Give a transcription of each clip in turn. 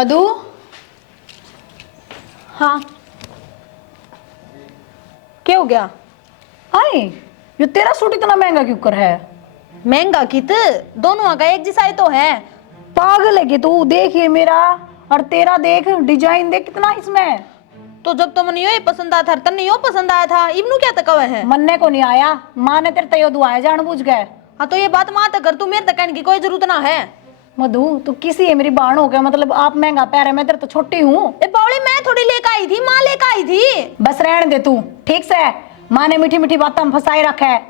मधु। हाँ क्या हो गया? आई, ये तेरा सूट इतना महंगा क्यों कर है? महंगा कित दोनों का एक जैसा ही तो है। पागल है कि तू? देख ये मेरा और तेरा देख, डिजाइन देख कितना इसमें। तो जब तो मैंने ये पसंद आया था तन्ने यो पसंद आया था, इब्नू क्या तक है? मन्ने को नहीं आया, माँ ने तेरे तयो दुआया जानबूझ के। हाँ तो ये बात माँ तक कर, तू मेरे तक कहने की कोई जरूरत ना है। मधु तू किसी है मेरी बाण हो गया, मतलब आप महंगा पैर है, मैं तेरे तो छोटी हूँ। बावली मैं थोड़ी लेकर आई थी, माँ लेकर आई थी। बस रहने दे तू, ठीक से। माँ ने मीठी मीठी बातों में फंसाई रखा है।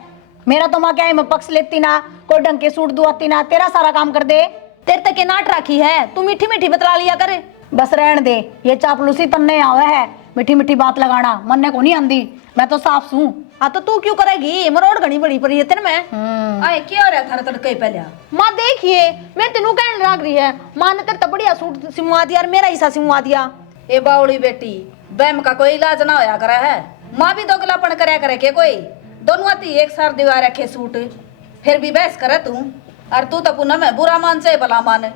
मेरा तो माँ क्या है, मैं पक्ष लेती ना, कोई ढंग के सूट दुआती ना, तेरा सारा काम कर दे। तेरे तक के नाट राखी है, तू मीठी मीठी बतला लिया करे। बस रहने दे, ये चापलूसी तन्ने आवे है, मीठी मीठी बात लगाना मन्ने को नहीं आंदी। मैं तो साफ हूँ। हाँ तो तू क्यों करेगी, मरोड़ घनी बड़ी पड़ी है तेरे में। आए क्या हो रहा था तड़के पहले? माँ देखिए, मैं तेनू कहने लग रही है, माँ ने तेरे तो बढ़िया सूट सिमवा दिया और मेरा हिस्सा सिमवा दिया। ए बावली बेटी, बैम का कोई इलाज ना होया करा है। माँ भी दोगलापन करया करे के कोई? दोनों आती एक सार दिवा रखे सूट, फिर भी बहस करे तू। और तू तो पुनः में बुरा मान से भला मान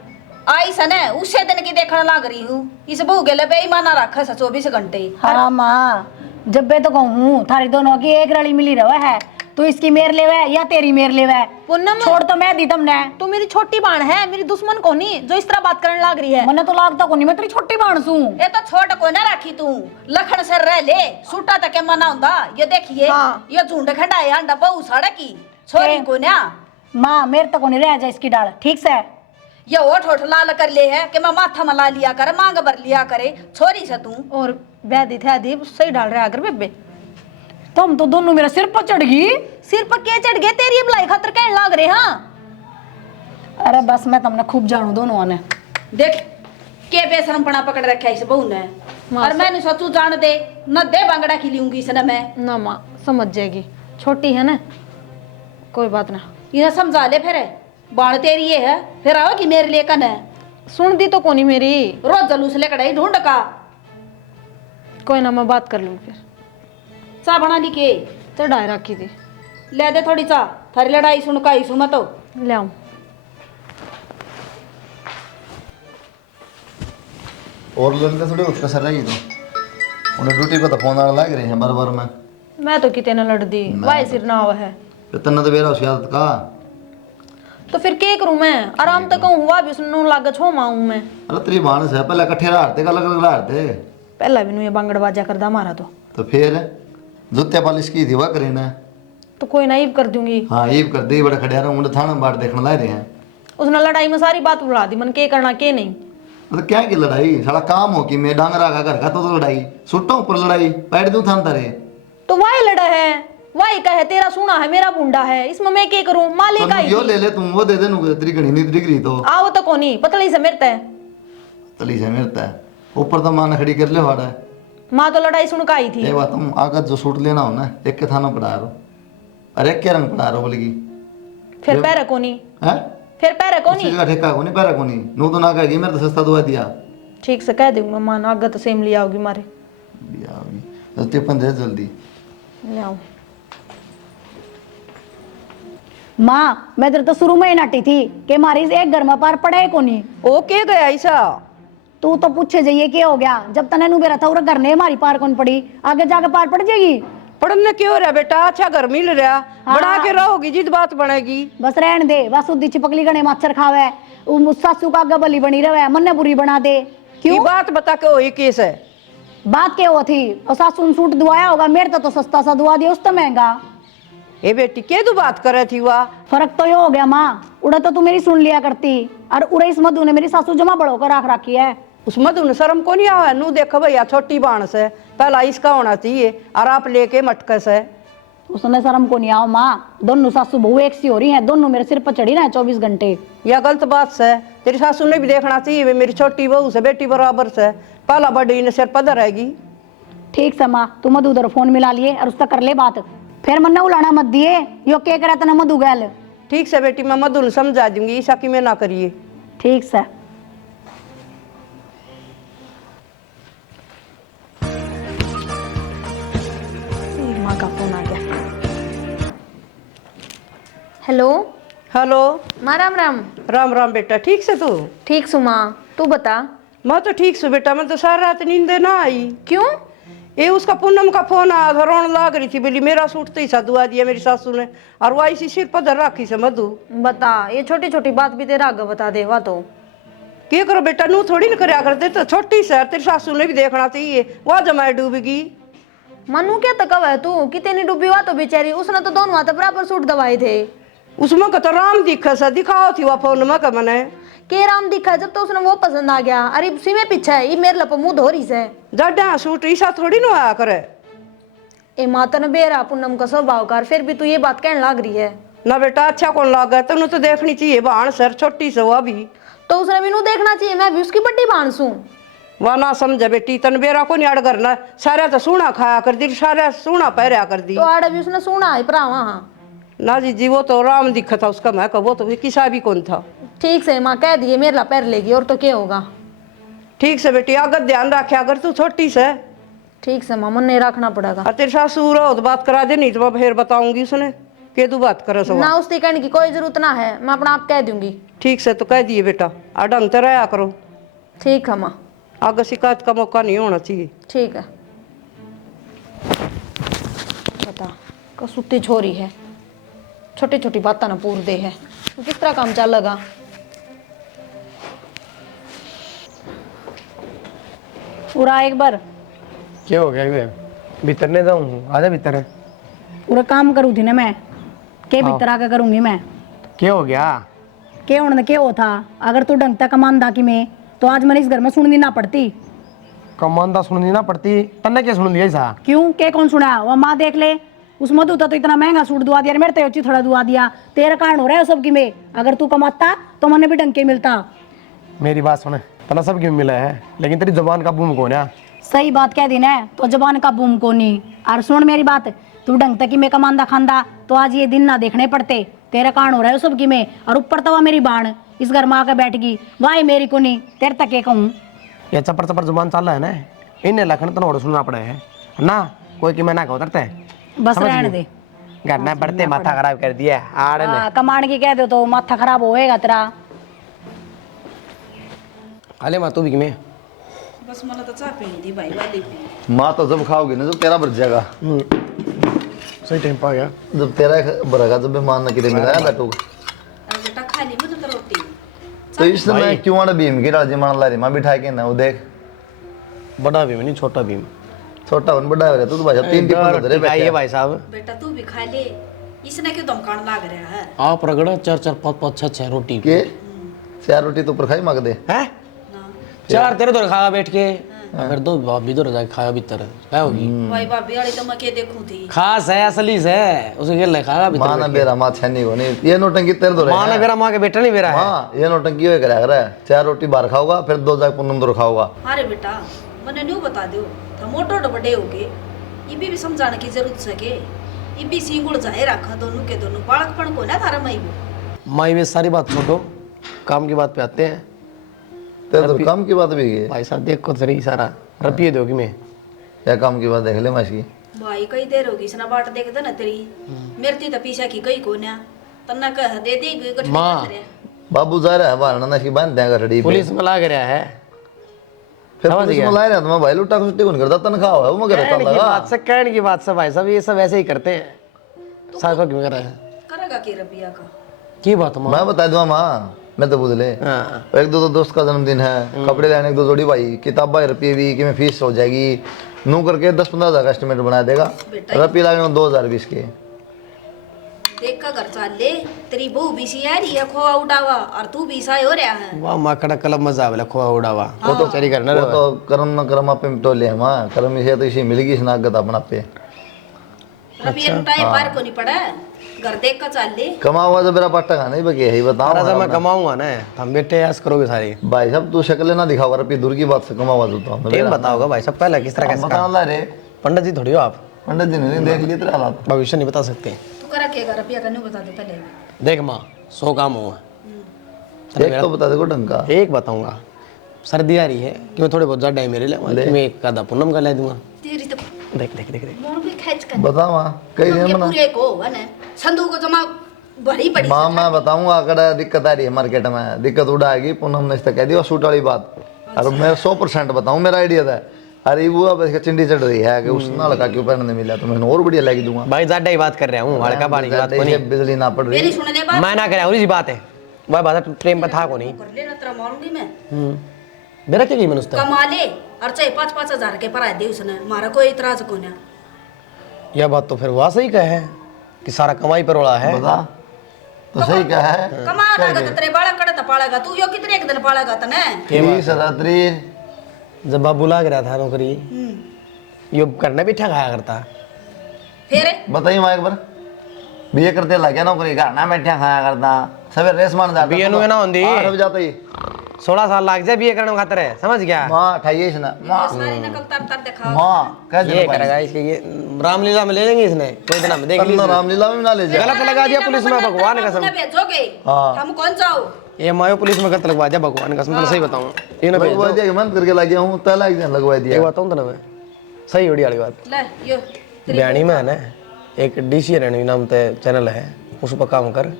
आई सने, उसे दिन की देखने लग रही हूँ। इस बहू गेले बेईमाना रखा है 24 घंटे। हाँ माँ, जब बे तो कहूँ थारी दोनों की एक रली मिली रहा है, तू इसकी मेर लेवे या तेरी मेर लेवे। पूनम छोड़ तो मैं दी तुमने। तू मेरी छोटी बाण है, मेरी दुश्मन को नहीं जो इस तरह बात करने लग रही है। मने तो लागता को नहीं, मैं तेरी छोटी बाण सू। ये तो छोट को ना राखी तू, लखन से रह ले, सूटा तक मना होता। ये देखिए हाँ। ये झुंड खंडाए अंडा बहु सड़क की छोरी को ना। माँ मेरे तक को नहीं रह जाए इसकी डाल, ठीक से। ये ओठ ओठ लाल कर ले है कि मैं माथा मला लिया करे, मांग भर लिया करे छोरी से तू। और वैदी थे आदि सही डाल रहा अगर बेबे। तुम तो दोनों मेरा सिर पर चढ़ गई। सिर पर क्या चढ़ गए, तेरी भलाई खातर कहने लग रहे। हाँ अरे बस मैं तुमने खूब जानू दोनों ने। देख के बेशरमपना पकड़ रखा है इस बहू ने। और मैंने सोचू जान दे न दे बांगड़ा खिलूंगी इसने मैं ना। माँ समझ जाएगी, छोटी है ना, कोई बात ना। इन्हें समझा ले फिर, बाण तेरी ये है फिर आओ कि मेरे लिए कन है। सुन दी तो कोनी मेरी, रोज जलूस ले कड़ाई ढूंढ का। कोई ना मैं बात कर लूँ फिर। चा बना ली के चढ़ाए रखी थी, ले दे थोड़ी चा, थारी लड़ाई सुन का ही सुमा तो ले आऊं। और लड़के थोड़े उसका सर रही तो उन्हें ड्यूटी पे तो फोन आने लग रहे हैं बार बार। मैं तो कितने न लड़ दी, वाई सिर ना हुआ है। इतना तो बेरा उसी आदत का। तो फिर क्या करूं मैं, आराम तक कहूँ हुआ भी सुनने लाग छो माऊं मैं। अरे तेरी बाण से पहले इकट्ठे रहते का अलग अलग रहते। पहला भी ये बांगड़ बाजा करदा मारा तो फिर जूते पालिश की थी वह करे ना। तो कोई ना ईब कर दूंगी। हाँ ईब कर दी, बड़े खड़े मुंडे थाना बाट देखने ला रहे हैं। उसने लड़ाई में सारी बात उड़ा दी, मन के करना के नहीं। मतलब क्या की लड़ाई, साला काम हो कि मैं डांगरा का घर का तो लड़ाई, सुट्टों ऊपर लड़ाई, पैर दूं थान तारे। तो वाई लड़ा है, वाई का है, तेरा सुना है मेरा बुंडा है, इसमें मैं क्या करूं। मालिक तो आई यो ले ले तुम, वो दे दे नु तेरी घणी नहीं दिख रही तो। आओ तो कोनी पतली से मेरता है। तली से मेरता है ऊपर तो मान खड़ी कर ले वाड़ा है। माँ तो लड़ाई सुन का आई थी। ये बात तुम आकर जो सूट लेना हो ना, एक के थाना पड़ा रहो। अरे क्या रंग पड़ा रहो बोलेगी फिर पैर कोनी है, फिर पैर कोनी का ठेका कोनी पैरा कोनी नू तो ना कहेगी मेरे तो सस्ता दुआ दिया। ठीक से कह दूंगा, माँ आगे तो सेम लिया होगी मारे। दिया होगी तो टिफिन दे जल्दी। ले आओ। माँ मैं तेरे तो शुरू में ही नाटी थी कि हमारी एक घर में पार पड़े को नहीं। ओ के गया ऐसा? तू तो पूछे जाइए क्या हो गया, जब तने नु बेरा था उरा घर ने हमारी पार कौन पड़ी, आगे जाके पार पड़ जाएगी। पढ़ने क्यों रहा बेटा, अच्छा घर मिल रहा, बड़ा के रहोगी जिद बात बनेगी। बस रहने दे, बस उदी चिपकली गणे माछर खावे, सासू का आगे बली बनी रहे, मन ने बुरी बना दे। क्यों बात बता के वही केस है? बात क्या हुआ थी, और सासू ने सूट दुआया होगा, मेरे तो सस्ता सा दुआ दिया, उस तो महंगा। ए बेटी के तू बात करे थी वह? फर्क तो ये हो गया माँ, उड़ा तो तू मेरी सुन लिया करती, और उड़े इस मधु ने मेरी सासू जमा बड़ो कर राख रखी है। उस मधु ने शर्म को नहीं आवा, नू देखो भैया छोटी बाण से पहला इसका होना चाहिए और आप लेके मटकस है। उसने शर्म को नहीं आओ माँ, दोनों सासू बहू एक सी हो रही हैं, दोनों मेरे सिर पर चढ़ी ना 24 घंटे। यह गलत बात से तेरी सासू ने भी देखना चाहिए, वे मेरी छोटी बहू से बेटी बराबर से, पहला बड़ी ने सिर पदर रहेगी। ठीक से माँ, तू मधु उधर फोन मिला लिए और उसका कर ले बात, फिर मन उलाना मत दिए, यो के करे तना मधु गैल। ठीक से बेटी, मैं मधु ने समझा दूंगी, ईसा की मैं ना करिए। ठीक से। माँ का फोन आ गया। हेलो हेलो माँ, राम राम। राम राम बेटा, ठीक से तू? ठीक सुमा, तू बता। मैं तो ठीक से बेटा, मैं तो सारी रात नींद ना आई। क्यों? ये उसका पूनम का फोन आया था, रोने लाग रही थी, बोली मेरा सूट तो ऐसा दुआ दिया मेरी सासू ने, और वो ऐसी सिर पर धर रखी से मधु। बता, ये छोटी छोटी बात भी तेरा आगे बता दे वा तो। क्या करो बेटा, नू थोड़ी ना करया करते, तो छोटी सर तेरी सासू ने भी देखना चाहिए, वह जमाए डूबेगी। मनु क्या तकव है तू, कितनी डूबी हुआ तो बेचारी, उसने तो दोनों हाथ बराबर सूट दवाए थे। उसमें का तो राम दिखा सा दिखाओ थी वह फोन में का मने के राम दिखा, जब तो उसने वो पसंद आ गया। अरे उसी में पीछा है, ये मेरे लप मुंह धो रही से। जड्डा सूट ऐसा थोड़ी ना आया करे। ए माता ने बेरा पूनम का स्वभाव कर, फिर भी तू ये बात कहने लग रही है ना बेटा, अच्छा कौन लगा, तेन तो देखनी चाहिए बहन सर छोटी से वह भी। तो उसने भी नू देखना चाहिए, मैं भी उसकी बड़ी बाण सू। वह ना समझे बेटी, तन बेरा को नहीं अड़ करना, सारे तो सोना खाया कर दी, सारे सोना पहरा कर दी। तो आड़े भी उसने सुना है भरावा। हाँ ना जी वो तो राम दिखा था उसका, मैं वो तो किसा भी कौन था। ठीक से माँ कह दिए मेरे ला पैर लेगी, और तो क्या होगा। ठीक से बेटी, अगर ध्यान रखे, अगर तू छोटी से। ठीक से माँ, मन नहीं रखना पड़ेगा। और तेरे सासू रहो तो बात करा दे, नहीं तो मैं फिर बताऊंगी उसने के तू बात करे सो। ना उसकी कहने की कोई जरूरत ना है, मैं अपना आप कह दूंगी। ठीक से तो कह दिए बेटा, और ढंग से रहा करो, ठीक है माँ। आगे शिकायत का मौका नहीं होना चाहिए। ठीक है। बता, कसूती छोरी है, छोटी छोटी बातें ना पूर दे है, तो किस तरह काम चलेगा। पूरा एक बार क्या हो गया ये? भीतर नहीं जाऊँ, आजा भीतर है। पूरा काम करूँ थी ना मैं, के भीतर आके करूंगी मैं। क्या हो गया? के उन्होंने क्या हो था, अगर तू ढंग तक कमांदा कि मैं, तो आज मैंने इस घर में सुननी ना पड़ती। कमांदा सुननी ना पड़ती, तन्ने क्या सुन लिया ऐसा? क्यों, के कौन सुना? वो माँ देख ले, उस मधु तो इतना महंगा सूट दुआ दिया, मेरे तो थोड़ा दुआ दिया, तेरे कारण हो रहा है सब की में। अगर तू कमाता तो मैंने भी ढंग के मिलता। मेरी बात सुने, तना सब क्यों मिला है, लेकिन तेरी जबान का बूम कौन है? सही बात कह दी ना, तो जबान का बूम को नहीं। और सुन मेरी बात, तू ढंग तक की में कमांदा खांदा तो आज ये दिन ना देखने पड़ते, तेरे कारण हो रहा है सब की में। और ऊपर तो मेरी बाण इस घर में आकर बैठ गई, वाह मेरी को नहीं, तेरे तक कहूँ। ये चपर चपर जुबान चल रहा है ना, इन्हें लखन तो सुनना पड़े है ना, कोई कि मैं ना कह उतरते बस रहने दे, घर ना बढ़ते माथा खराब कर दिया आड़े ने। कमाण की कह दो तो माथा खराब होएगा तेरा। अले माँ तू भी में बस मला तो चाह पीनी थी भाई वाली पी। माँ तो जब खाओगे ना, जब तेरा बच जाएगा, सही टाइम पर आ गया। जब तेरा भरेगा जब मान ना कितने मिला है बैठो। अब बेटा खा ली मुझे तो रोटी। तो इस समय क्यों आड़ा भीम की राजी मान ला रही, माँ बिठा के ना वो देख, बड़ा भीम नहीं छोटा भीम। छोटा वन बड़ा हो रहा तू तो भाई साहब तीन टिप्पण उधर खाइए बैठे। भाई साहब, बेटा तू भी खा ले, इसने क्यों धमकाने लग रहा है। आप रगड़ा 4-4 5-5 6-6 रोटी के 4 रोटी तो ऊपर खाई मांग दे। हैं? 4 तेरे तो खाया बैठ के, फिर 2 भाभी तो जाके खाया भीतर, क्या होगी? भाई भाभी वाली तो मैं के देखूं थी। खास है, असली से उसे खेलने खाया भीतर माँ ना बैठ के। बेरा माँ छनी हो नहीं, ये नोटंकी तेरे तो माँ ने मेरा माँ के बेटा नहीं मेरा है। हाँ ये नोटंकी हो करा कर रहा है, 4 रोटी बाहर खाओगा फिर 2 जाके पूनम दो खाओगा। अरे बेटा मैंने न्यू बता दो, था मोटो तो बड़े हो गए, ये भी समझाने की जरूरत सके, ये भी सिंगुड़ जाए रखा दोनों के दोनों, बालकपन को ना थारा मई वो। माई वे सारी बात छोड़ो, काम की बात पे आते हैं। तेरे तो काम की बात भी है, भाई साहब देख को सही सारा रपिए दोगी मैं या काम की बात देख ले मैं इसकी। भाई कई देर होगी इसना बाट देख दे ना तेरी, मेरे ती तो पीछा की कई को ना तन्ना कह दे दे गठड़ी माँ। कर रहे। बाबू जा रहा है बाहर ना इसकी बांध देगा रड़ी पे, पुलिस में लाग रहा है। फिर समझ पुलिस गया। में ला रहा तो मैं भाई लुटा कुछ कौन करता, तनख्वाह है वो मैं करता कहने की लगा। बात से कहने की बात से भाई साहब ये सब ऐसे ही करते हैं, साथ क्यों कर रहे हैं? करेगा के रुपया का। की बात माँ? मैं बता दूंगा माँ, मैं तो पूछ ले। हाँ। एक दो तो दोस्त का जन्मदिन है, कपड़े लेने एक 2 जोड़ी भाई, किताबा रुपये भी कि मैं फीस हो जाएगी, नू करके 10-15 हज़ार का एस्टिमेट बना देगा, रुपये लागेंगे 2020 के। देख का घर चाल ले, तेरी बहू भी सी आ रही है खोआ उड़ावा, और तू भी सा हो रहा है। वाह माँ कड़ा कलम मजा आवेला खोआ उड़ावा, वो तो चरी करना वो रहा। तो कर्म न कर्म आप टोले है माँ, कर्म इसे तो इसी मिलेगी इस नागत अपना पे। रुपया लुटाए पार को नहीं पड़ा, घर देख का चाल ले। कमा हुआ तो मेरा पट्टा खाने बके है, सारा बताओ जब मैं कमाऊंगा ना, हम बेटे ऐस करोगे सारी। भाई साहब तू शक्ल ना दिखाओ, रुपये दूर की बात से कमा हुआ तो टीम बताओगा भाई साहब, पहले किस तरह कैसे बता काम? ला रे पंडित जी थोड़ी हो आप, पंडित जी ने देख लिए तेरा हालात। भविष्य नहीं बता सकते। तू करा के रुपया का नहीं बता दे पहले। देख माँ 100 काम हुआ, एक तो बता देखो ढंग का। एक बताऊंगा, सर्दी आ रही है कि मैं थोड़े बहुत ज्यादा है मेरे लिए, मैं एक आधा पूनम का ले दूंगा। तेरी तो देख देख देख देख मोर भी खींच कर बता माँ कई दिन के मना पूरे को है ना, संदूक को जमा भरी पड़ी। माँ मैं बताऊंगा, अगर दिक्कत आ रही है मार्केट में, दिक्कत उड़ाएगी पूनम ने इस तक कह दी और सूट वाली बात, और मैं 100% बताऊं मेरा आइडिया था। अरे वो अब इसका चिंडी चढ़ रही है कि उस नाल का क्यों पहनने मिला तो मैंने और बढ़िया लगी दूंगा। भाई ज्यादा ही बात कर रहा हूँ, हल्का पानी की बात को नहीं, बिजली ना पड़ मेरी रही। सुनने बात मैं ना कर रहा हूँ, इसी बात है वह बात प्रेम पर था को नहीं। कर लेना तेरा मारूंगी मैं। मेरा क्या मैंने उसका कमा ले और चाहे 5-5 हजार के परा दे उसने, मारा कोई इतराज को ना। यह बात तो फिर वह सही कहे है कि सारा कमाई पर उड़ा है। बता तो सही क्या है। कमा रहा तो तेरे बालक कड़े तो पालेगा तू, यो कितने एक दिन पालेगा तने। 30 जब बाबू लाग रहा था नौकरी, यो करने भी ठगाया करता। फिर बताइए माँ एक बार बीए करते लगे नौकरी का ना बैठा खाया करता सवेरे रेस मान जाता बीए नु ना होंदी 8 बजे जाता ही 16 साल लाग जाए बीए करने खातर है, समझ गया। माँ ठाइए इसने माँ सारी नकल तर दिखाओ। माँ कह ये करेगा इसके, ये रामलीला में ले लेंगे इसने कोई दिन में देख ली। रामलीला में ना ले जाए। गलत लगा दिया पुलिस में, भगवान का कसम। भेजोगे हाँ। हम कौन जाओ। ये मायो पुलिस में गलत लगवा दिया, भगवान का कसम। सही बताऊं ये ना भेज लगवा दो। दिया कि मन करके लगे हूँ तला एक दिन लगवा एक दिया। बताऊं तो ना मैं सही उड़ी वाली बात। ले यो बयानी में है ना एक डीसी रणवी नाम से चैनल है, उस पर काम कर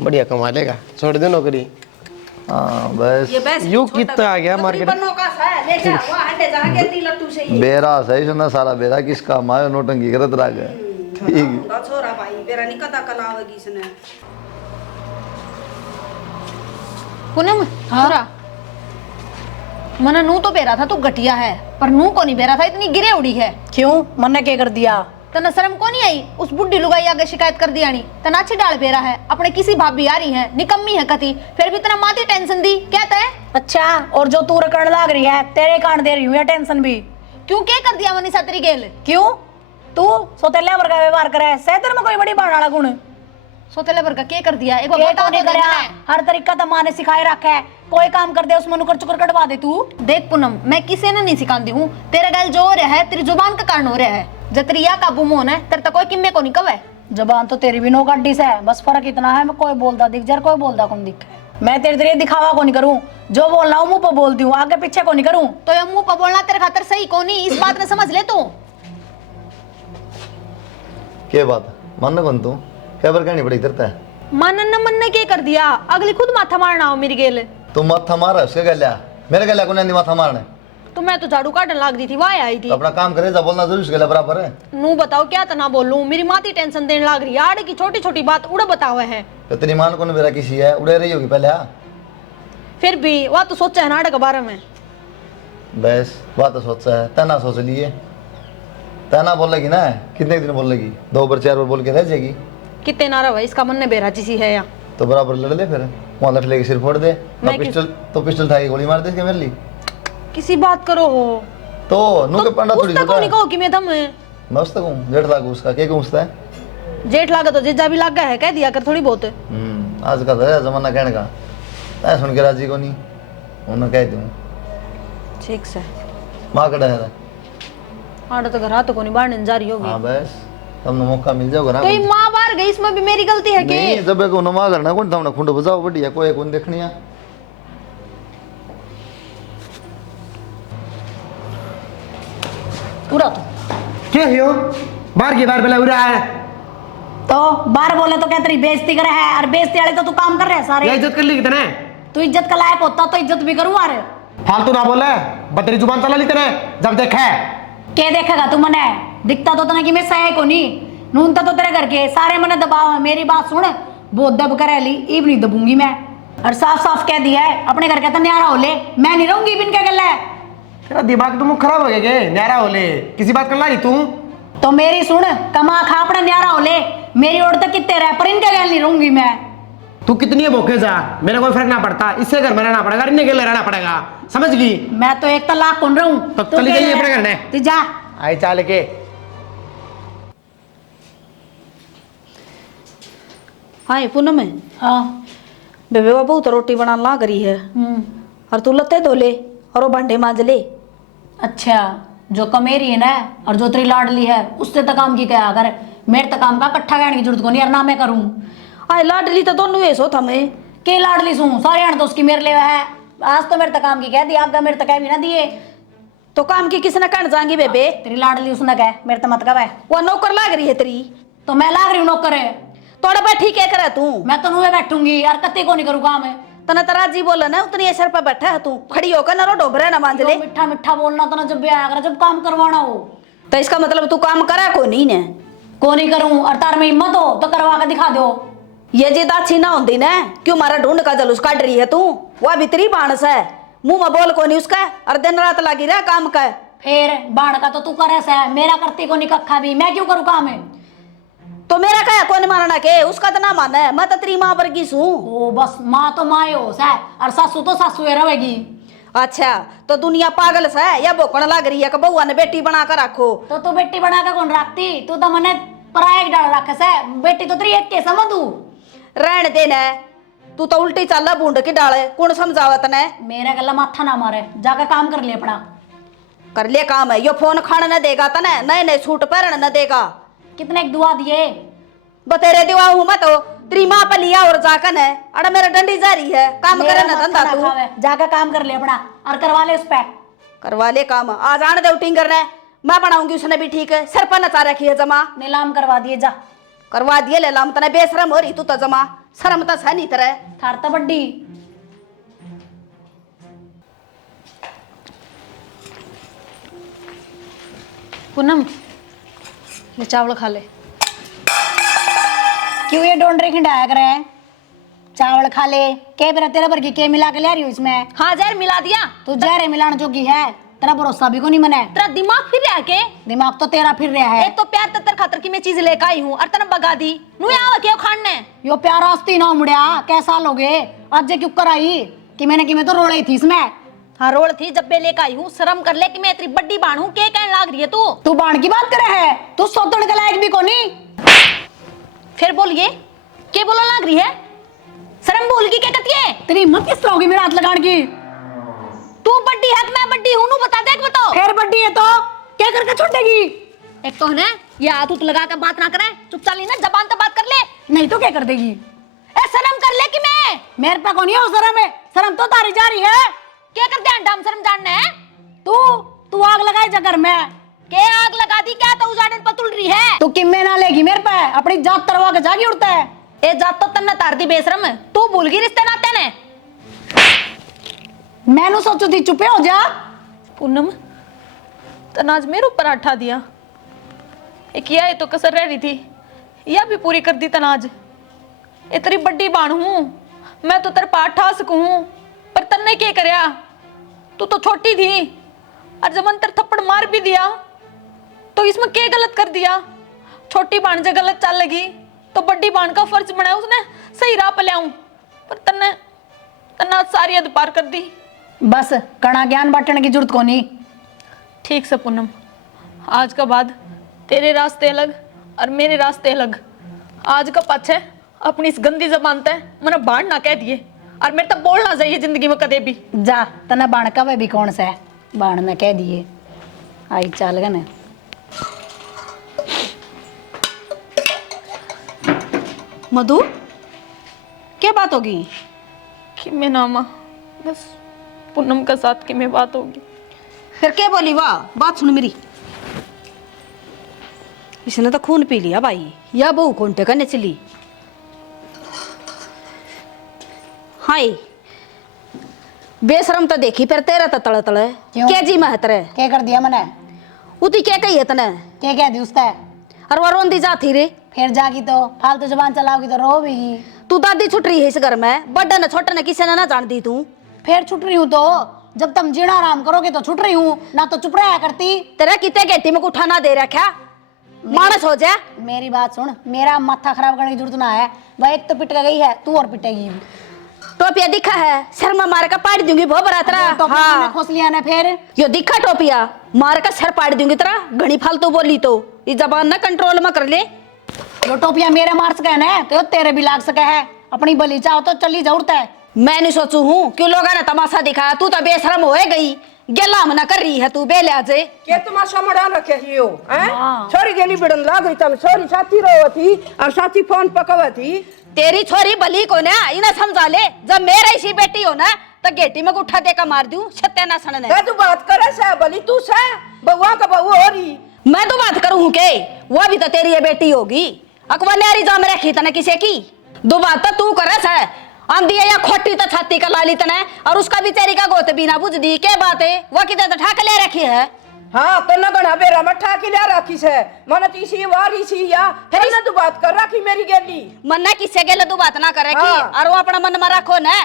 बढ़िया कमा लेगा, छोड़ दे नौकरी। हाँ बस ये बस यू कितना आ गया मार्केट। बननो का है ले जा वहां हटे जा के ती लट्टू से ही बेरा सही सुना सारा बेरा किसका मायो नोटंकी करत रह गए। ठीक दा छोरा भाई बेरा निकता कलावेगी इसने। पूनम छोरा मना नू तो बेरा था तू घटिया है, पर नू को नहीं बेरा था, इतनी गिरे उड़ी है। क्यों मन्ने क्या कर दिया? तना शर्म को नहीं आई? उस बुढ़ी लुगाई आगे शिकायत कर दिया नी, तना अच्छी डाल बेरा है, अपने किसी भाभी आ रही है, निकम्मी है कति, फिर भी तना माती टेंशन दी कहता है। अच्छा और जो तू रकड़ लाग रही है तेरे कान दे रही हूँ या टेंशन भी? क्यों क्या कर दिया मनीषा तेरी गेल? क्यों तू सोतेला वर्गा व्यवहार करे से तेरे में कोई बड़ी बाण वाला गुण सोतेले पर का क्या कर दिया? एक बार ये बता तो नहीं दो करया, मैंने। हर तरीका तो माँ ने सिखाए रखा है, कोई काम कर दे उसमें नुकर चुकर कटवा दे तू। देख पूनम मैं किसी ने नहीं सिखाती हूँ, तेरा गल जो हो रहा है तेरी जुबान का कारण हो रहा है, जतरिया काबू में होना है तेरे तो कोई किम्मे को नहीं कवे। जबान तो तेरी भी नो गड्डी से है, बस फर्क इतना है मैं कोई बोलता दिख जा कोई बोलता कौन दिख। मैं तेरे तेरे दिखावा को नहीं करूँ, जो बोलना हूँ मुंह पर बोलती हूँ, आगे पीछे को नहीं करूँ। तो ये मुंह पर बोलना तेरे खातर सही को नहीं, इस बात ने समझ ले तू। क्या बात मानना कौन तू क्या बार कहनी पड़ी करता है। मनन न मन ने क्या कर दिया, अगली खुद माथा मारना हो मेरी गेल। तू माथा मारा उसके गल्या मेरे गल्या को नहीं माथा मारने। तो मैं तो झाड़ू काटने लाग दी थी, वहां आई थी। तो अपना काम करे जा बोलना जरूर उसके गल्या बराबर है। नू बताओ क्या तना बोलूं, मेरी माती टेंशन देने लाग रही है, आड़े की छोटी छोटी बात उड़ा बतावे है। तो तेरी मान को मेरा किसी है उड़े रही होगी पहले। हाँ फिर भी वह तो सोचा है नाटक के बारे में। बस बात तो सोचा है तना सोच लिए तना बोलेगी ना कितने दिन बोलेगी 2 बार 4 बार बोल के रह जाएगी। कितने नारा भाई इसका मन ने बेराची सी है या तो बराबर लड़ ले फिर वहां लठ लेके सिर फोड़ दे। मैं पिस्टल था गोली मार दे इसके मेरे लिए। किसी बात करो हो तो नु के पंडा थोड़ी उसका होता को नहीं है। कहो कि मैं थम मैं उसका कहूं जेठ लागू उसका क्या कहूं उसका जेठ लागा तो जीजा भी लागा है, कह दिया कर थोड़ी बहुत। आज का तो जमाना कहने का मैं सुन के राजी को नहीं उन्हें कह दूं ठीक से मां कड़ा है। आड़ा तो घर हाथ को नहीं बाहर जा रही होगी। हां बस तुमने मौका मिल जाओगा ना। तो ये माँ बाहर गई, इसमें भी मेरी गलती है कि? नहीं जब को नमा करना कौन था खुंड बजाओ बढ़िया कोई कौन देखनी है। पूरा तो क्या हो बाहर की बार बेला उड़ा है तो बार बोले तो क्या तेरी बेइज्जती करे है, और बेइज्जती वाले तो तू काम कर रहे है सारे। ये इज्जत कर ली कितने? तू इज्जत का लायक होता तो इज्जत भी करूँ यार। फालतू ना बोले, बतरी जुबान चला ली तेरे जब देखा है। क्या देखेगा तू मने? दिखता तो तना कि मैं सहे को नहीं नूनता तो तेरे घर के सारे मने दबाव है। मेरी बात सुन, बहुत दब कर ली इब नहीं दबूंगी मैं, और साफ साफ कह दिया है अपने घर के तो न्यारा हो ले, मैं नहीं रहूंगी बिन क्या गल है। तेरा दिमाग तुम खराब हो गया के न्यारा हो ले, किसी बात कर लाई तू? तो मेरी सुन, कमा खा अपने न्यारा हो ले, मेरी ओर तक कितने रह पर इनके गल नहीं रहूंगी मैं। तू कितनी भूखे जा मेरे कोई फर्क ना पड़ता, इससे घर में रहना पड़ेगा, इन्हें के लिए रहना पड़ेगा, समझ गई? मैं तो एक तलाक कौन रहूं तो चली जाइए अपने घर में। तू जा। आई चाल के हाय पूनम है हाँ बेबे बाबू तो रोटी बनाने लाग रही है और तू लत्ते धो ले और वो भांडे मांज ले। अच्छा जो कमेरी है ना और जो तेरी लाडली है उससे तो काम की क्या अगर मेरे तो काम का इकट्ठा कहने की जरूरत को नहीं, और ना मैं करूं। आए लाडली तो दोनों ऐसो था मैं के लाडली सू सारे आने तो उसकी मेरे लिए है, आज तो मेरे तक काम की कह दी, आपका मेरे तक भी ना दिए तो काम की किसने कहने जाएंगी बेबे? तेरी लाडली उसने कह मेरे तो मत कह है। वो नौकर लाग रही है तेरी तो मैं लाग रही हूँ नौकर है, तोड़ा बैठी क्या करे तू? मैं तो नुए बैठूंगी यार, कत्ते को नहीं करूँ काम है। तना तरा जी बोला ना उतनी असर पे बैठा है तू खड़ी होकर ना रो डोबरे ना मांझ ले। जो मिठा मिठा बोलना तो ना जब भी आया कर, जब काम करवाना हो तो इसका मतलब तू काम करा को नहीं ने? को नहीं करूं, और तार में हिम्मत हो तो करवा के दिखा दो। ये जिद अच्छी ना होती ना, क्यों मारा ढूंढ का जलूस काट रही है तू? वह भीतरी बाणस है, मुंह में बोल को नहीं उसका, और दिन रात लगी रहा काम का। फिर बाण का तो तू करे से, मेरा करती को नहीं कखा भी, मैं क्यों करूँ काम है? तो मेरा क्या कौन मारना के? उसका तो ना माना है, मैं तो तेरी माँ पर की सूं। ओ बस माँ तो माँ हो से, और सासू तो सासू रहेगी। अच्छा तो दुनिया पागल से या भोकण लग रही है कि बउआ ने बेटी बना कर रखो? तो तू बेटी बना के कौन रखती? तू तो मने पराया डाल रखे से, बेटी तो तेरी एक के समझ तू। रहने देना, तू तो उल्टी चाला बूंद की डाले, कौन समझावत ने? मेरा गला माथा ना मारे, जाकर काम कर ले अपना। कर ले काम है, यो फोन खाने न देगा तने, नए नए सूट पहन न देगा। कितने एक दुआ दिए? बतेरे दिवा हूँ मैं तो, तेरी माँ पर लिया और जाकन है, अरे मेरा डंडी जारी है, काम करे न धंधा तू। जाकर काम कर ले अपना, और करवा ले उस पे। करवा ले काम, आज आने दे उटिंग करना है, मैं बनाऊंगी उसने भी ठीक है। सर पर नचा रखी है जमा, नीलाम करवा दिए जा। करवा दिए ले लाम, तने बेशरम हो रही तू तो जमा, शर्म तो है नहीं तरह। थार तो बड्डी। पूनम ले चावल खा ले। क्यों ये डोंडरे खिंडाया करे? चावल खा ले, के बेरा तेरा भर के मिला के ले रही हूँ इसमें? हाँ जहर मिला दिया। तू जहरे मिलाने जोगी है, तेरा भरोसा भी को नहीं मने। तेरा दिमाग फिर रहा के? दिमाग तो तेरा फिर रहा है। एक तो प्यार तत्तर खातर की मैं चीज लेकर आई हूँ और तेने बगा दी। नु आवा क्यों खाने? यो प्यार आस्ती ना मुड़िया, कैसा लोगे आज क्यों कर आई कि मैंने कि मैं तो रोड़ी थी इसमें। हाँ रोड थी जब मैं लेकर आई हूँ, शर्म कर ले कि मैं इतनी बड़ी बाण हूँ, क्या कहने लाग रही है तू? तू बाण की बात करे है, तू सोतड़ के लायक भी को नहीं। फिर बोलिए क्या बोला लाग रही है? शर्म बोल की क्या कहती है? तेरी हिम्मत किस तरह होगी मेरा हाथ लगाने की? तू बड्डी है मैं बड्डी हूँ, नु बता दे बताओ। फिर बड्डी है तो क्या करके छूटेगी? एक तो है ना ये हाथ उत लगा कर बात ना करे, चुपचाप लेना जबान तो बात कर ले। नहीं तो क्या कर देगी? ए शर्म कर ले कि मैं मेरे पे कौन है शर्म है? शर्म तो तारी जा रही है। क्या कर दे डाम शर्म जानना है? तू आग लगाई जगर में के आग लगा दी क्या तो उजाड़न पतुल रही है? तू किम्मे ना लेगी मेरे पे, अपनी जात तरवा के जागी उड़ता है। ए जात तो तन्ना तार दी बेशरम, तू भूल गई रिश्ते नाते ने। मैनू सोचू थी चुपे हो जा। पूनम तनाज मेरे ऊपर उठा दिया, एक यह तो कसर रह रही थी, यह भी पूरी कर दी तनाज। इतनी बड़ी बाण हूं मैं तो तेरे पाठ ठा सकूं, पर तन्ने क्या करया? तू तो छोटी थी और जब अंतर थप्पड़ मार भी दिया तो इसमें क्या गलत कर दिया? छोटी बाण जब गलत चल लगी तो बड़ी बाण का फर्ज बनाया उसने सही राह पे लाऊं, पर तन्ना सारी हद पार कर दी। बस कणा ज्ञान बांटने की जरूरत को नहीं। ठीक से पूनम, आज का बाद तेरे रास्ते अलग और मेरे रास्ते अलग। आज का पछ अपनी इस गंदी जबान ते मैंने बाण ना कह दिए, और मेरे तो बोलना चाहिए जिंदगी में कदे भी। जा तना बाण का वे भी कौन सा है, बाण में कह दिए आई चाल गन। मधु क्या बात होगी? कि मैं नामा बस पूनम का साथ कि मैं बात होगी। फिर क्या बोली? वाह बात सुन मेरी, इसने तो खून पी लिया भाई, या बहू घंटे करने चली। हाय बेशरम तो देखी, फिर तेरा तो तड़ तड़ क्यों? क्या जी महतरे क्या कर दिया मैंने? उती क्या कही है तने? क्या कह दी उसका? और वो रोंदी जाती रे, फिर जागी तो फालतू जबान चलाओगी तो रो भी। तू दादी छुट रही है इस घर में, बड्डा न छोटा न किसी ने ना जान दी तू। फिर छुट रही हूँ तो जब तुम जीना आराम करोगे तो छुट रही हूँ, ना तो चुप रहा करती। तेरा कितने गेटी में उठा ना दे रखा, मानस हो जा। मेरी बात सुन, मेरा माथा खराब करने की जरूरत ना है। वह एक तो पिट के गई है, तू और पिटेगी। टोपिया दिखा है, शर्मा मार का पाड़ दूंगी भो बरा तेरा। हाँ खोस लिया ना फिर। यो दिखा टोपिया मार का सर पाड़ दूंगी तेरा, घनी फालतू बोली तो ये जबान ना कंट्रोल में कर ले। यो टोपिया मेरे मार सके है तो तेरे भी लाग सके है, अपनी बलि चाहो तो चली जरूरत है। मैं नहीं सोचू हूँ क्यों लोग ने तमाशा दिखाया, तू तो बेशरम हो गई, गेला मना कर रही है तू बेलियाजे। के तमाशा मड़ा रखे हियो हैं? छोरी गेली बिड़न लाग रही तम, छोरी साथी रो थी और साथी फोन पकवा थी। तेरी छोरी बली को ना इन्हें समझा ले, जब मेरा इसी बेटी हो ना तो गेटी में उठा दे का मार दूं छत्ते ना सड़ने। तू बात करे से बली, तू से बउआ का बहू हो रही। मैं तो बात करूँ के वो भी तो तेरी ये बेटी होगी, अकबर ने जा में रखी तने किसे की दो बात तो तू करे से। आंधी है या खोटी तो छाती का लाली तने और उसका बेचारी का गोत बिना बुझ दी क्या बात है वो किधर तो ठाक ले रखी है। हाँ तो न गणा बेरा मठा की ले रखी से मन तीसी वारी सी या फिर न तू बात कर रखी मेरी गेली मन ना किससे गेले तू बात ना करे की हाँ। और वो अपना मन में रखो ना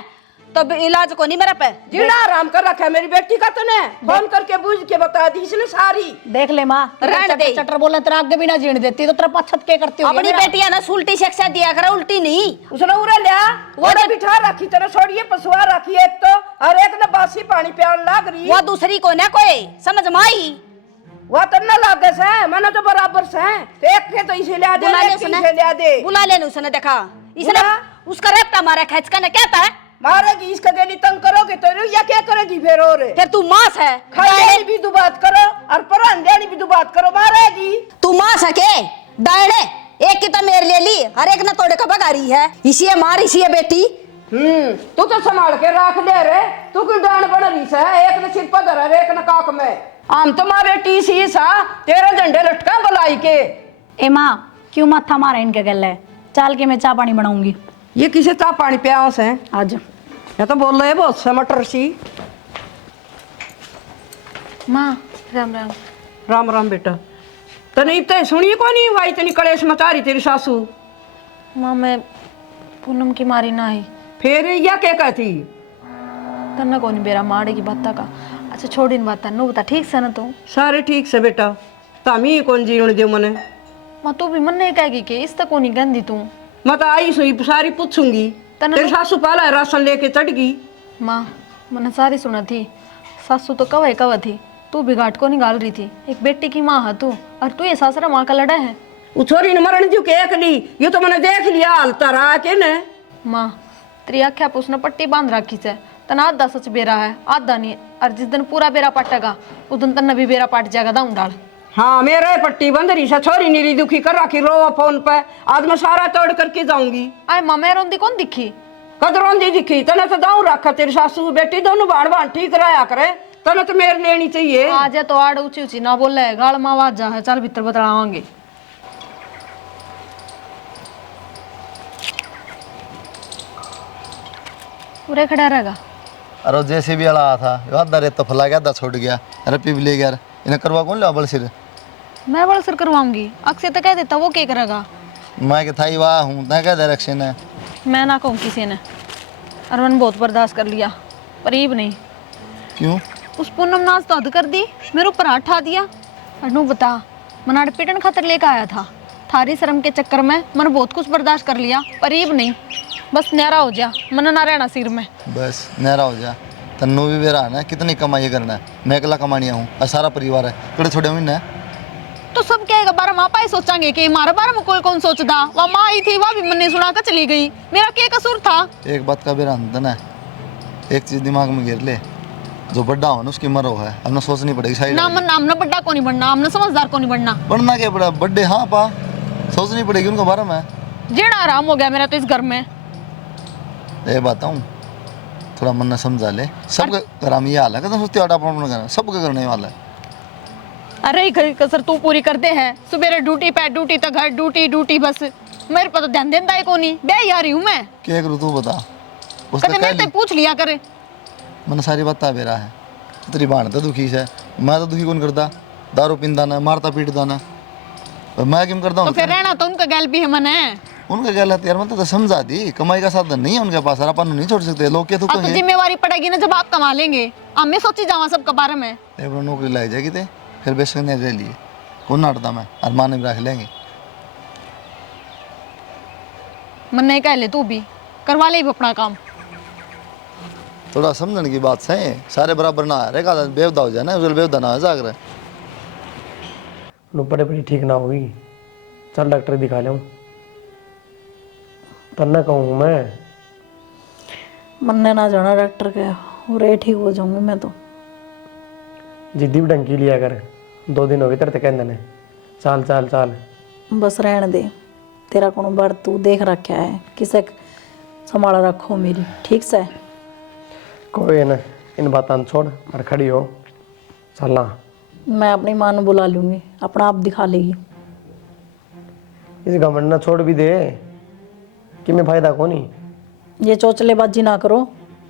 तो इलाज को नहीं मेरा पे जीना आराम कर रखा है मेरी बेटी का तने फोन करके बुझ के बता दी इसने सारी। देख ले माँ रहने दे। चटर बोला तेरा आगे बिना जीण देती तो तेरा पछत के करती होगी अपनी मेरा। बेटी है ना उल्टी शिक्षा दिया करे उल्टी नहीं। उसने उरे लिया वो बिठा रखी तेरे छोड़िए पसुआ रखी एक तो और एक ने बासी पानी प्यान लाग रही वो दूसरी को ना कोई समझ माई वो तो न लागे से मन तो बराबर से तो एक के तो इसे लिया दे बुला ले एक के उसने इसे लिया दे बुला ले उसने देखा इसने उसका रेपटा मारा खींच ने कहता है मारेगी इसका गेली तंग करोगे तो या क्या करेगी फिर और फिर तू मास है खाई भी तू बात करो और परान देनी भी तू बात करो मारेगी तू मास है के दाड़े एक की तो मेरे ले ली हर एक ने तोड़े का भगा रही है इसी है मार इसी है बेटी। तू तो संभाल के रख दे रे तू क्यों डांड बन रही है एक ने सिर पर धरा रे एक ने काक में आम तो माँ बेटी सी सा तेरा झंडे लटका बुलाई के। ए माँ क्यों माथा मारा इनके गले चाल के मैं चाय पानी बनाऊंगी। ये किसे चा पानी प्यास है आज या तो बोल रहे बहुत से मटर सी। माँ राम राम। राम राम बेटा तने इतने सुनी को नहीं भाई इतनी कलेश मचा रही तेरी सासू। माँ मैं पूनम की मारी ना आई फिर या क्या कहती तन्ना को नहीं बेरा मारे की बात का। अच्छा छोड़ इन बात नु बता ठीक से ना तू। सारे ठीक से बेटा तामी कौन जीवन दे मने माँ तू भी मन नहीं कहेगी कि इस तक को नहीं गंदी तू। मैं तो आई सुई सारी पूछूंगी तेरी सासू पहला राशन लेके चढ़ गई। माँ मैंने सारी सुना थी सासू तो कवा थी तू भी घाट को निकाल रही थी एक बेटी की माँ है तू और तू ये सासरा माँ का लड़ा है। वो छोरी ने मरण जो के एक ली ये तो मैंने देख लिया हालता रहा के ने। माँ तेरी आख्या उसने पट्टी बांध रखी से तना आधा सच बेरा है आधा नहीं और जिस दिन पूरा बेरा पटेगा उस दिन तन्ना भी बेरा पट जाएगा दाऊं डाल। हाँ मेरे पट्टी बंद रही से छोरी नीरी दुखी कर रखी रो फोन पे आज मैं सारा तोड़ करके जाऊंगी। आए माँ मैं रोंदी कौन दिखी कदरों दी दिखी तने तो दाऊ रखा तेरी सासू बेटी दोनों बाण बाण ठीक कराया करे तने तो मेरे लेनी चाहिए। आज तो आड़ ऊंची ऊंची ना बोले है गाल माँ आवाज जा है चल भीतर बतलावांगे। पूरे खड़ा रहेगा। अरे जैसे भी अड़ा था आधा रेत तो फैला गया आधा छोड़ गया रपी भी ले गया इन्हें करवा कौन लिया बल सिर मैं बड़ा सर करवाऊंगी अक्षय तो कह देता वो क्या करेगा। मैं कि थाई वाह हूँ तय क्या डायरेक्शन है मैं ना कहूँ किसी ने और मैंने बहुत बर्दाश्त कर लिया परीब नहीं। क्यों उस पूनम नाच तो हद कर दी मेरे ऊपर हाथ उठा दिया और नू बता मनाड़ पिटन खातर लेकर आया था थारी शर्म के चक्कर में मैंने बहुत कुछ बर्दाश्त कर लिया परीब नहीं बस न्यारा हो जा मन ना रहना सिर में बस नहरा हो जा तन्नू भी मेरा है ना कितनी कमाई करना है मैं अकेला कमानिया हूँ और सारा परिवार है कड़े छोड़े महीने तो सब कहेगा बारह माँ पाई सोचांगे कि हमारे बारे में कोई कौन सोचता वह माँ आई थी वह भी मन ने सुना कर चली गई मेरा क्या कसूर था। एक बात का बेरा अंदर है एक चीज दिमाग में घेर ले जो बड़ा हो ना उसकी मरो है अब ना सोचनी पड़ेगी साइड ना मन नाम ना बड्डा को नहीं बनना हमने समझदार को नहीं बनना बनना क्या बड़ा बर्थडे हाँ पा सोचनी पड़ेगी उनके बारे में जेड़ा आराम हो गया मेरा तो इस घर में। ये बताऊँ थोड़ा मन ने समझा ले सबका घर में ये हाल है सोचते हो सबका करने वाला है। अरे ही कसर तू पूरी करते हैं सुबह ड्यूटी पे ड्यूटी तक घर ड्यूटी बस मेरे पर तो ध्यान देता है कोनी बे यार हूँ मैं क्या करूँ तू बता कदे मेरे से पूछ लिया करे मैंने सारी बात बेरा है तेरी बाण तो दुखी है मैं तो दुखी कौन करता दारू पींदा ना मारता पीटदा ना मैं क्यों करता तो हूँ फिर रहना तो उनका गैल भी है मन है उनका क्या यार मैं तो समझा दी कमाई का साधन नहीं है उनके पास अपन नहीं छोड़ सकते लोग क्या अब तो जिम्मेवारी पड़ेगी ना जब आप कमा लेंगे अब मैं सोची जावा सबके बारे में नौकरी लाई जाएगी थे फिर बेशक नहीं रह लिए कौन नाटता मैं और माने भी रख लेंगे मन नहीं कह ले तू भी करवा ले अपना काम थोड़ा समझने की बात सही सारे बराबर ना रे का बेवदा हो जाए ना बेवदा ना हो जाकर ऊपर बड़ी ठीक ना होगी चल डॉक्टर दिखा ले तन्ना कहूँ मैं मन ना जाना डॉक्टर के और ठीक हो जाऊंगी मैं तो जिद्दी भी डंकी लिया कर 2 दिन हो गए तेरे कहने ने चाल चाल चाल बस रहने दे तेरा कौन बार तू देख रखा है किसे संभाल रखो मेरी ठीक से कोई ना इन बातों छोड़ और खड़ी हो चलना मैं अपनी माँ ने बुला लूँगी अपना आप दिखा लेगी इस घमंड ना छोड़ भी दे कि मैं फायदा को नहीं ये चौचलेबाजी ना करो,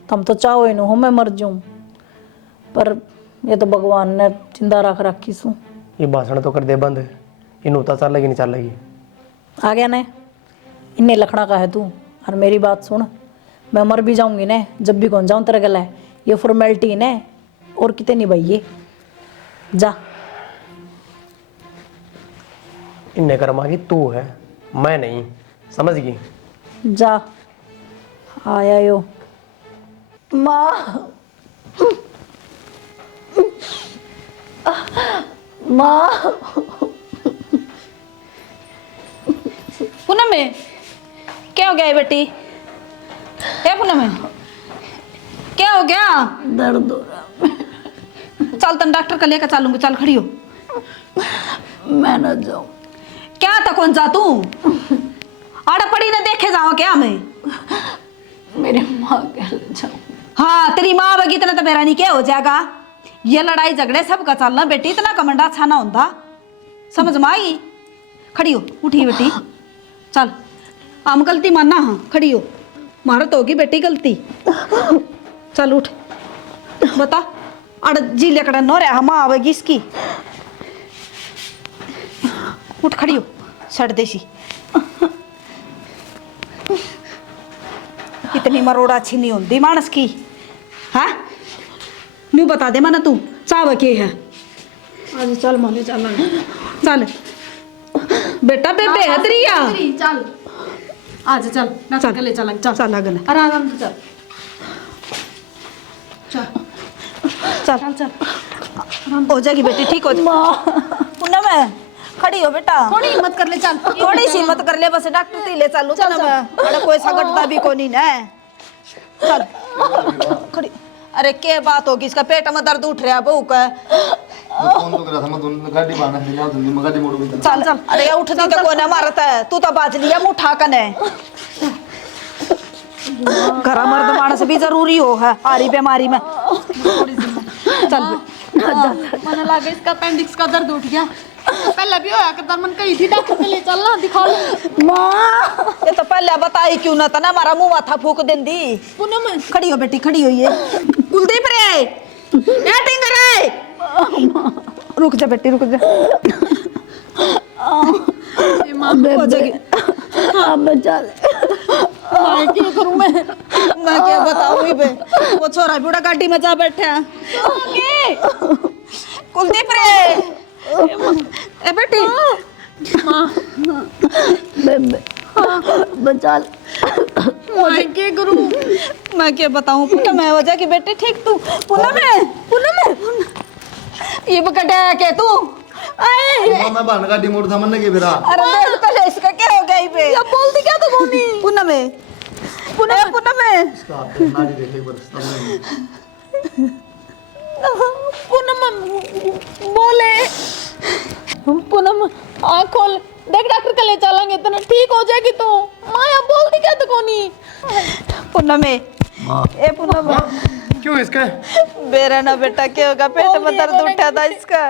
तुम तो चाहो ही हो मैं मर जाऊं, पर ये तो भगवान ने जिंदा रख रखी सू। ये भाषण तो कर दे बंद, इन तो चलेगी नहीं चलेगी। आ गया ने, इन्हें लखड़ा का है तू। और मेरी बात सुन, मैं मर भी जाऊंगी ने, जब भी कौन जाऊं तेरे गला, ये फॉर्मेलिटी ने और कितने निभाइए। जा इन्हें कर्मागी तू है, मैं नहीं, समझ गई? जा, आया यो माँ, माँ। पूनम में क्या हो गया है बेटी? क्या पूनम में क्या हो गया? दर्द हो रहा। चल तन डॉक्टर का लेकर चलूंगी, चल खड़ी हो। मैं न जाऊं। क्या था कौन जा तू? आड़ा पड़ी ना देखे जाओ क्या मैं? मेरी माँ के ले जाऊं। हाँ तेरी माँ बगी इतना तो मेरा नहीं क्या हो जाएगा। ये लड़ाई झगड़े सबका चलना बेटी, इतना कमंडा अच्छा ना होता, समझ में आई? खड़ी हो, उठी बेटी, चल। हम गलती मानना, हाँ खड़ी हो, मारा तो होगी बेटी गलती। चल उठ, बता अड़ जी लेकर नो रहा हम आवेगी इसकी। उठ खड़ी हो, सड़ देसी। इतनी मरोड़ा अच्छी नहीं होती मानस की, हाँ? न्यू बता दे मना तू चाव के है। आज चल माने चल चल बेटा, बेबे है तेरी या? चल आज चल ना चल। चल चल चल चल लगन आराम से चल चल चल चल हो जाएगी बेटी, ठीक हो जाएगी। पूनम खड़ी हो बेटा, थोड़ी हिम्मत कर ले, चल थोड़ी सी हिम्मत कर ले, बस डॉक्टर ती ले चलू। चल अरे कोई सगटता भी को नहीं ना, चल खड़ी। अरे क्या बात होगी, इसका पेट में दर्द उठ रहा है बहू का। फोन तो करा था मैं, दोनों गाड़ी बाना दिला दूंगी, मैं गाड़ी मोड़ दूंगी। चल चल, अरे ये उठती तो कोई ना मारता है, तू तो बाज लिया मुठा कने। घरा मर्द मानस भी जरूरी हो है आरी बीमारी में। चल मन लगा इसका अपेंडिक्स का दर्द उठ गया, पहले भी होया करता, मन कही थी डॉक्टर के लिए चलना दिखा लो। माँ ये तो पहले बताई क्यों ना था ना, हमारा मुंह माथा फूक देंदी। पूनम खड़ी हो बेटी, खड़ी हो। ये कुलदीप रे, क्या टिंग रे, रुक जा बेटी, रुक जा। हो जाएगी। अब चल क्या करूं मैं क्या बताऊं ही बे। वो छोरा बूढ़ा गाड़ी में जा बैठा है। कुलदीप रे, ए बेटी, बचा मैं क्या करूं, मैं क्या बताऊं। पूनम है हो जाएगी बेटी, ठीक तू? पूनम ये बकड़ा के तू आए। मैं बाहर गाड़ी मोड़ था मन के फिरा। अरे देख पहले इसका क्या हो गया ही बे। अब बोलती क्या तो बोली। पूनम इसका हाथ नाड़ी देख एक बार सामने। पूनम बोले, पूनम आँख खोल, देख डॉक्टर के लिए चलेंगे तो ठीक हो जाएगी तू। माया बोलती क्या तो कोनी। पूनम माँ ए पूनम क्यों इसका? बेरा ना बेटा, क्या होगा, पेट में दर्द उठा था इसका।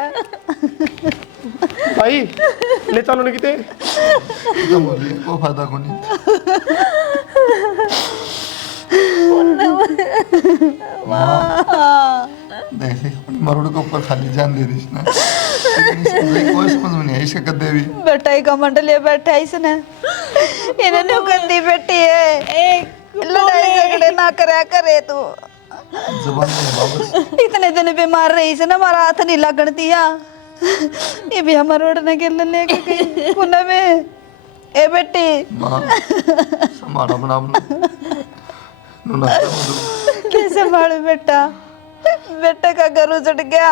भाई ले चलो ना किते। खत्म हो गई, कोई फायदा को नहीं। देख मरोड़ के ऊपर खाली जान दे दी इसने। कोई समझ में नहीं आई इसका कद्दे भी। बेटा ही कमंड ले बैठा है इसने, इन्हें नुकंदी बेटी है। एक लड़ाई झगड़े ना करा करे तू। जबान में वापस इतने दिन बीमार रही से ना, हमारा हाथ नहीं लगन दिया। ये भी हमारे उड़ने के लिए लेके गई। पूनम में ए बेटी, माँ संभाल अपना अपना। कैसे संभालू बेटा, बेटे का घर उजड़ गया।